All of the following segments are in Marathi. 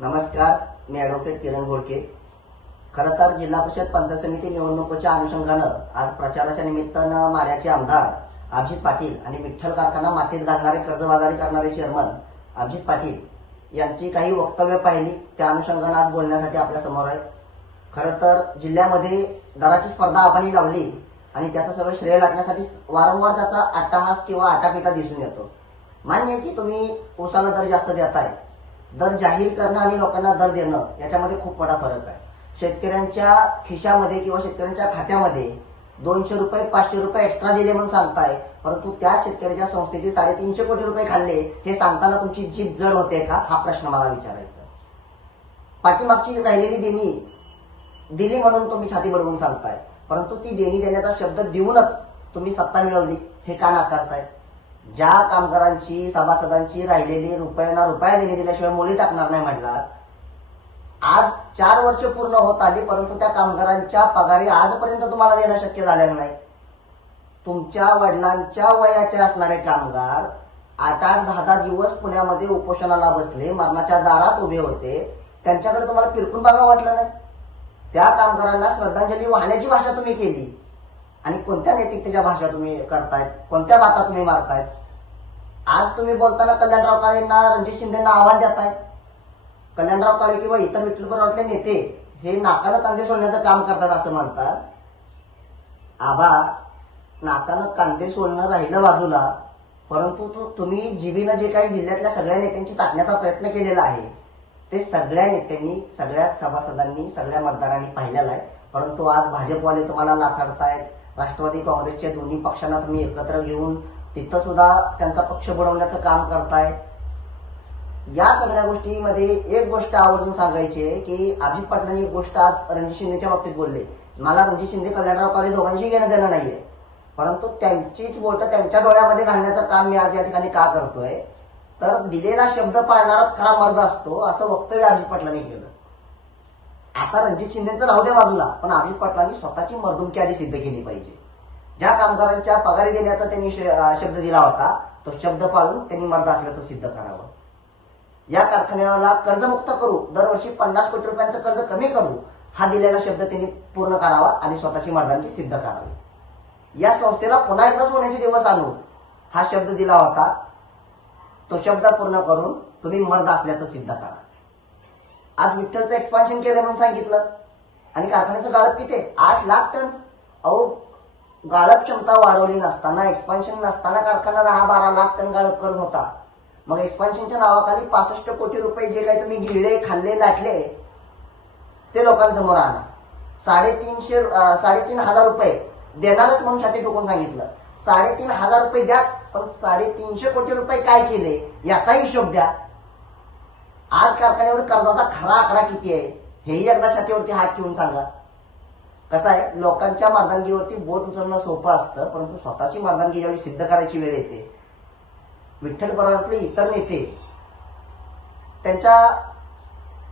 नमस्कार मी ॲडव्होकेट किरण घोडके. खरं तर जिल्हा परिषद पंचायत समिती निवडणुकीच्या अनुषंगानं आज प्रचाराच्या निमित्तानं माड्याचे आमदार अभिजित पाटील आणि विठ्ठल कारखाना मातीत घालणारे कर्जबाजारी करणारे चेअरमन अभिजित पाटील यांची काही वक्तव्य पाहिली. त्या अनुषंगानं आज बोलण्यासाठी आपल्यासमोर आहे. खरं तर जिल्ह्यामध्ये दराची स्पर्धा आपण लावली आणि त्याचं सगळं श्रेय लागण्यासाठी वारंवार त्याचा आटाहास किंवा आटापिटा दिसून येतो. मान्य आहे की तुम्ही ऊसाला दर जास्त देताय. दर जाहीर करणं आणि लोकांना दर देणं याच्यामध्ये खूप मोठा फरक आहे. शेतकऱ्यांच्या खिशामध्ये किंवा शेतकऱ्यांच्या खात्यामध्ये दोनशे रुपये पाचशे रुपये एक्स्ट्रा दिले म्हणून सांगताय परंतु त्या शेतकऱ्याच्या संस्थेचे साडेतीनशे कोटी रुपये खाल्ले हे सांगताना तुमची जीभ जड होते का? हा प्रश्न मला विचारायचा पाठीमागची राहिलेली देणी दिली म्हणून तुम्ही छाती बडवून सांगताय परंतु ती देणी देण्याचा शब्द देऊनच तुम्ही सत्ता मिळवली हे का नाकारताय? ज्या कामगारांची सभासदांची राहिलेली रुपयांना रुपया निधी दिल्याशिवाय मुली टाकणार नाही म्हटलात आज चार वर्ष पूर्ण होत आली परंतु त्या कामगारांच्या पगारी आजपर्यंत तुम्हाला देणं शक्य झालेलं नाही. तुमच्या वडिलांच्या वयाचे असणारे कामगार आठ आठ दहा दहा दिवस पुण्यामध्ये उपोषणाला बसले मरणाच्या दारात उभे होते त्यांच्याकडे तुम्हाला फिरकून बघा वाटलं नाही. त्या कामगारांना श्रद्धांजली वाहण्याची भाषा तुम्ही केली. आणि कोणत्या नैतिकतेच्या भाषा तुम्ही करतायत? कोणत्या बाता तुम्ही मारतायत? आज तुम्ही बोलताना कल्याणराव काळेंना रणजित शिंदेना आवाज देताय कल्याणराव काळे किंवा इतर विठ्ठलपुरातले नेते हे नाकानं कांदे सोडण्याचं काम करतात असं म्हणतात. आबा नाकानं कांदे सोडणं राहिलं बाजूला परंतु तो तुम्ही जीबीनं जे काही जिल्ह्यातल्या सगळ्या नेत्यांची टाकण्याचा प्रयत्न केलेला आहे ते सगळ्या नेत्यांनी सगळ्या सभासदांनी सगळ्या मतदारांनी पाहिलेलं आहे. परंतु आज भाजपवाले तुम्हाला नाथाडतायत राष्ट्रवादी काँग्रेसच्या दोन्ही पक्षांना तुम्ही एकत्र घेऊन तिथं सुद्धा त्यांचा पक्ष बुडवण्याचं काम करताय. या सगळ्या गोष्टीमध्ये एक गोष्ट आवर्जून सांगायची आहे की अजित पाटलांनी एक गोष्ट आज रणजित शिंदेच्या बाबतीत बोलले. मला रणजित शिंदे कल्याणराव काळे दोघांशी घेणं देणं नाहीये. परंतु त्यांचीच बोट त्यांच्या डोळ्यामध्ये घालण्याचं काम मी आज या ठिकाणी का करतोय? तर दिलेला शब्द पाळणाराच खरा मर्द असतो असं वक्तव्य अजित पाटलांनी केलं. आता रणजित शिंदेचं राहू द्या बाजूला. पण अजित पाटलांनी स्वतःची मर्दुमकी आधी सिद्ध केली पाहिजे. ज्या कामगारांच्या पगारी देण्याचा त्यांनी श- शब्द दिला होता तो शब्द पाळून त्यांनी मर्द असल्याचं सिद्ध करावं. या कारखान्याला कर्जमुक्त करू दरवर्षी पन्नास कोटी रुपयांचं कर्ज कमी करू हा दिलेला शब्द त्यांनी पूर्ण करावा आणि स्वतःची मर्दांची सिद्ध करावी. या संस्थेला पुन्हा एकदा सोन्याचे दिवस आणू हा शब्द दिला होता. तो शब्द पूर्ण करून तुम्ही मर्द असल्याचं सिद्ध करा. आज विठ्ठलचं एक्सपान्शन केलं म्हणून सांगितलं. आणि कारखान्याचं गाळप किती? आहे? आठ लाख टन. अहो गाळप क्षमता वाढवली नसताना एक्सपान्शन नसताना कारखाना दहा बारा लाख टन गाळप करत होता. मग एक्सपान्शनच्या नावाखाली पासष्ट कोटी रुपये जे काही तुम्ही गिळले खाल्ले लाटले ते लोकांसमोर आणा साडेतीनशे साडेतीन हजार रुपये देणारच म्हणून छाती टोकून सांगितलं. साडेतीन हजार रुपये द्याच पण साडेतीनशे कोटी रुपये काय केले? याचा हिशोब द्या. आज कारखान्यावर कर्जाचा खरा आकडा किती आहे? हेही एकदा छातीवरती हात ठेवून सांगा. कसं आहे? लोकांच्या मर्दानगीवरती बोट उचलणं सोपं असतं परंतु स्वतःची मर्दानगी ज्यावेळी सिद्ध करायची वेळ येते विठ्ठल परिवारातले इतर नेते त्यांच्या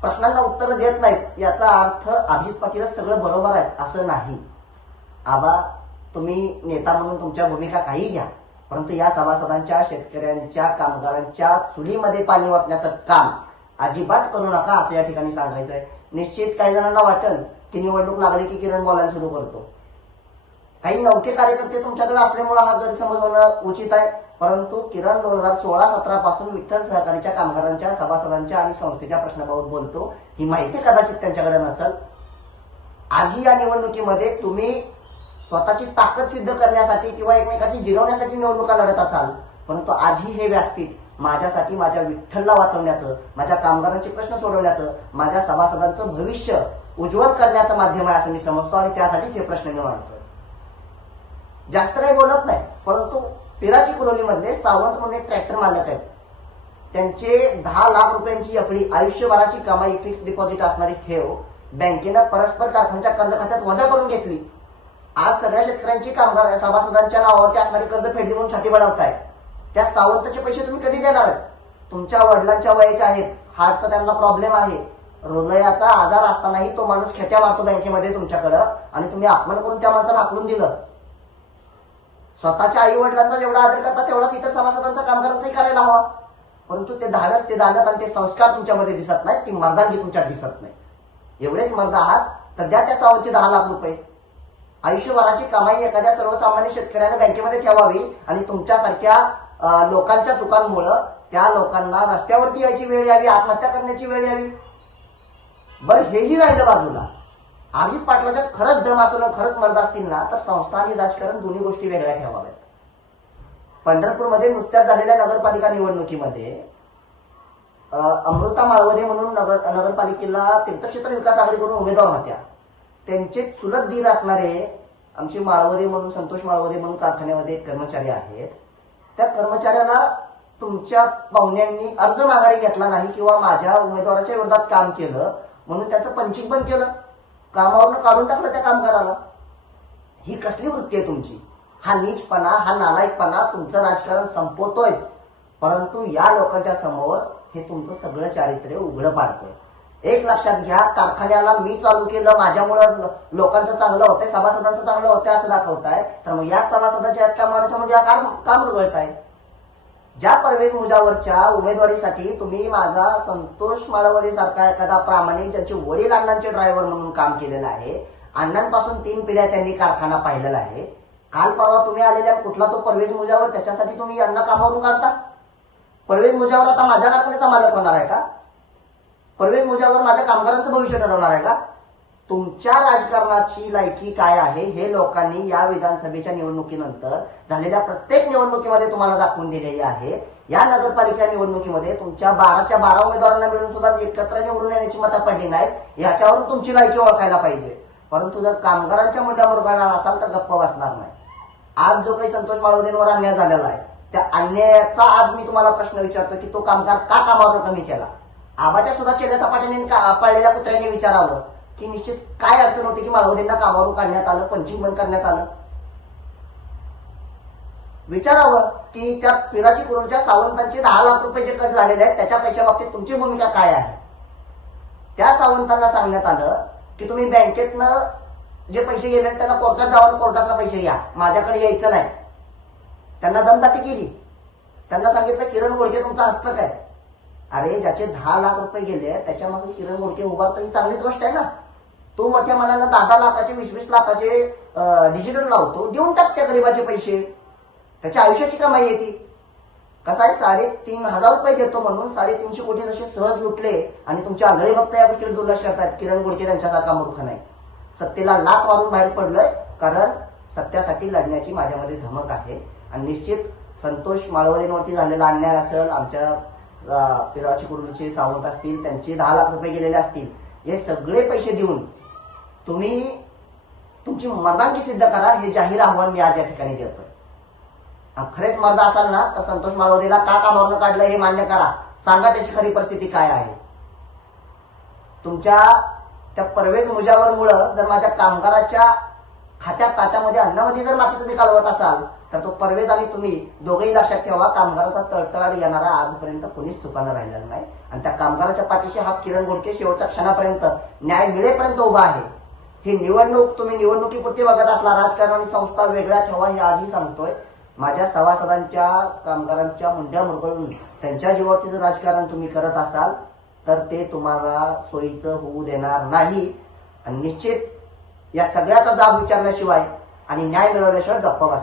प्रश्नांना उत्तरं देत नाहीत याचा अर्थ अभिजित पाटीलच सगळं बरोबर आहे असं नाही. आबा तुम्ही नेता म्हणून तुमच्या भूमिका काही घ्या परंतु या सभासदांच्या शेतकऱ्यांच्या कामगारांच्या चुलीमध्ये पाणी वाचण्याचं काम अजिबात करू नका असं या ठिकाणी सांगायचं आहे निश्चित काही जणांना वाटेल की निवडणूक लागली की किरण बोलायला सुरू करतो. काही नौके कार्यकर्ते तुमच्याकडे असल्यामुळे हा गैरसमज होणं उचित आहे. परंतु किरण दोन हजार सोळा सतरा पासून विठ्ठल सहकारीच्या कामगारांच्या सभासदांच्या आणि संस्थेच्या प्रश्नाबाबत बोलतो. ही माहिती कदाचित त्यांच्याकडे नसेल. आजही या निवडणुकीमध्ये तुम्ही स्वतःची ताकद सिद्ध करण्यासाठी किंवा एकमेकाची जिरवण्यासाठी निवडणुका लढत असाल. परंतु आजही हे व्यासपीठ माझ्यासाठी माझ्या विठ्ठलला वाचवण्याचं माझ्या कामगारांचे प्रश्न सोडवण्याचं माझ्या सभासदांचं भविष्य उज्ज्वल करण्याचं माध्यम आहे असं मी समजतो आणि त्यासाठीच हे प्रश्न मी मांडतोय. जास्त काही बोलत नाही परंतु पिराची कुरोलीमधले सावंत म्हणून एक ट्रॅक्टर मालक आहेत. त्यांचे दहा लाख रुपयांची एफडी आयुष्यभराची कमाई फिक्स डिपॉझिट असणारी ठेव बँकेनं परस्पर कारखान्याच्या कर्ज खात्यात वजा करून घेतली. आज सगळ्या शेतकऱ्यांची कामगार सभासदांच्या नावावरती असणारी कर्ज फेडली म्हणून छाती आहे त्या सावंतचे पैसे तुम्ही कधी देणार? तुमच्या वडिलांच्या वयाचे आहेत. हार्टचा त्यांना प्रॉब्लेम आहे. हृदयाचा आजार असतानाही तो माणूस खेट्या मारतो बँकेमध्ये तुमच्याकडं आणि तुम्ही अपमान करून त्या माणसाला आकलून दिलं. स्वतःच्या आई वडिलांचा जेवढा आदर करता तेवढाच इतर सभासदांचा कामगारांचाही करायला हवा. परंतु ते धाडस ते दानत आणि ते संस्कार तुमच्यामध्ये दिसत नाहीत ती मर्दानगी तुमच्यात दिसत नाही. एवढेच मर्द आहात तर द्या त्या सावंतचे दहा लाख रुपये. आयुष्यभराची कमाई एखाद्या सर्वसामान्य शेतकऱ्याने बँकेमध्ये ठेवावी आणि तुमच्यासारख्या लोकांच्या चुकांमुळं त्या लोकांना रस्त्यावरती यायची वेळ यावी आत्महत्या करण्याची वेळ यावी. बरं हेही राहिलं बाजूला. अजित पाटलाच्या खरंच दम असेल खरंच मर्द असतील ना तर संस्था आणि राजकारण दोन्ही गोष्टी वेगळ्या ठेवाव्यात. पंढरपूरमध्ये नुकत्याच झालेल्या नगरपालिका निवडणुकीमध्ये अमृता माळवदे म्हणून नगर नगरपालिकेला तीर्थक्षेत्र विकास आघाडीकडून उमेदवार होत्या. त्यांचे चुलत दिन असणारे आमचे माळवदे म्हणून संतोष माळवदे म्हणून कारखान्यामध्ये कर्मचारी आहेत. त्या कर्मचाऱ्याला तुमच्या पाहुण्यांनी अर्ज माघारी घेतला नाही किंवा माझ्या उमेदवाराच्या विरोधात काम केलं म्हणून त्याचं पंचिंग पण केलं. कामावरनं काढून टाकलं त्या कामगाराला. ही कसली वृत्ती आहे तुमची? हा नीचपणा हा नालायकपणा तुमचं राजकारण संपवतोयच. परंतु या लोकांच्या समोर हे तुमचं सगळं चारित्र्य उघडं पाडतोय. एक लक्षात घ्या कारखान्याला मी चालू केलं माझ्यामुळं लोकांचं चांगलं होतंय सभासदांचं चांगलं होतंय असं दाखवताय. तर मग या सभासदांच्या याच कामाच्या म्हणजे या काम काम ज्या परवेज मुजावरच्या उमेदवारीसाठी तुम्ही माझा संतोष माळवदे सारखा एखादा प्रामाणिक ज्यांचे वडील अण्णांचे ड्रायव्हर म्हणून काम केलेलं आहे अण्णांपासून तीन पिढ्या त्यांनी कारखाना पाहिलेला आहे. काल परवा तुम्ही आलेल्या कुठला तो परवेज मुजावर त्याच्यासाठी तुम्ही यांना कामावरून काढता? परवेज मुजावर आता माझ्या कारखान्याचा मालक होणार आहे का? परवेज मोजावर माझ्या कामगारांचं भविष्य ठरवणार आहे का? तुमच्या राजकारणाची लायकी काय आहे हे लोकांनी या विधानसभेच्या निवडणुकीनंतर झालेल्या प्रत्येक निवडणुकीमध्ये तुम्हाला दाखवून दिलेली आहे. या नगरपालिका निवडणुकीमध्ये तुमच्या बाराच्या बारा उमेदवारांना मिळून सुद्धा एकत्र निवडून येण्याची मतं पडली नाहीत. याच्यावरून तुमची लायकी ओळखायला पाहिजे. परंतु जर कामगारांच्या मुद्द्यावर उभारणार असाल तर गप्प बसणार नाही. आज जो काही संतोष माळवदेंवर अन्याय झालेला आहे त्या अन्यायाचा आज मी तुम्हाला प्रश्न विचारतो की तो कामगार का कामावर कमी केला? आबाच्या सुद्धा चेल्या सपाट्याने का- पाळलेल्या कुत्र्याने विचारावं. की निश्चित काय अडचण होती की माळवदेंना कामावरून काढण्यात आलं पंचिंग बंद करण्यात आलं? विचारावं की त्या पिराची कुरूच्या सावंतांचे दहा लाख रुपये जे कट झालेले आहेत त्याच्या पैशा बाबतीत तुमची भूमिका काय आहे? त्या सावंतांना सांगण्यात आलं की तुम्ही बँकेतनं जे पैसे गेले त्यांना कोर्टात जाऊन कोर्टातनं पैसे घ्या. माझ्याकडे यायचं नाही. त्यांना दमदाटी केली. त्यांना सांगितलं किरण गोडके तुमचा हस्तक आहे. अरे ज्याचे दहा लाख रुपये गेले त्याच्यामध्ये किरण गोडके उभारतो ही चांगलीच गोष्ट आहे ना. तो मोठ्या मनानं दहा दहा लाखाचे वीस वीस लाखाचे डिजिटल लावतो देऊन टाक त्या गरीबाचे पैसे. त्याच्या आयुष्याची कमाई येते कसं आहे? साडेतीन हजार रुपये देतो म्हणून साडेतीनशे कोटी जसे सहज लुटले आणि तुमच्या आंधळे भक्त या गोष्टीला दुर्लक्ष करतात. किरण गोडके त्यांच्यासारखा मूर्ख नाही. सत्तेला लात मारून बाहेर पडलोय कारण सत्यासाठी लढण्याची माझ्यामध्ये धमक आहे. आणि निश्चित संतोष माळवदेंवरती झालेला अन्याय असेल आमच्या अं, पिराची सावंत असतील त्यांचे दहा लाख रुपये गेलेले असतील हे सगळे पैसे देऊन तुम्ही तुमची मर्दांची सिद्ध करा हे जाहीर आव्हान मी आज या ठिकाणी देतोय. खरेच मर्द असाल ना तर संतोष माळवदेला का कामावरनं काढलं हे मान्य करा. सांगा त्याची खरी परिस्थिती काय आहे. तुमच्या त्या परवेज मुजावर मुळं जर माझ्या कामगाराच्या खात्यात ताट्यामध्ये अन्नामध्ये जर माती तुम्ही कालवत असाल तर तो परवेज आणि तुम्ही दोघेही लक्षात ठेवा कामगाराचा तळतळाट येणारा आजपर्यंत कोणीच सुखानं राहिलेला नाही. आणि त्या कामगाराच्या पाठीशी हा किरण गोडके शेवटच्या क्षणापर्यंत न्याय मिळेपर्यंत उभा आहे. ही निवडणूक तुम्ही निवडणुकीपुरती बघत असला राजकारण आणि संस्था वेगळ्या ठेवा हे आजही सांगतोय. माझ्या सभासदांच्या कामगारांच्या मुंड्या मुरगळून त्यांच्या जीवावरती जर राजकारण तुम्ही करत असाल तर ते तुम्हाला सोयीचं होऊ देणार नाही. आणि निश्चित या सगळ्याचा जाब विचारल्याशिवाय आणि न्याय मिळवल्याशिवाय गप्प बस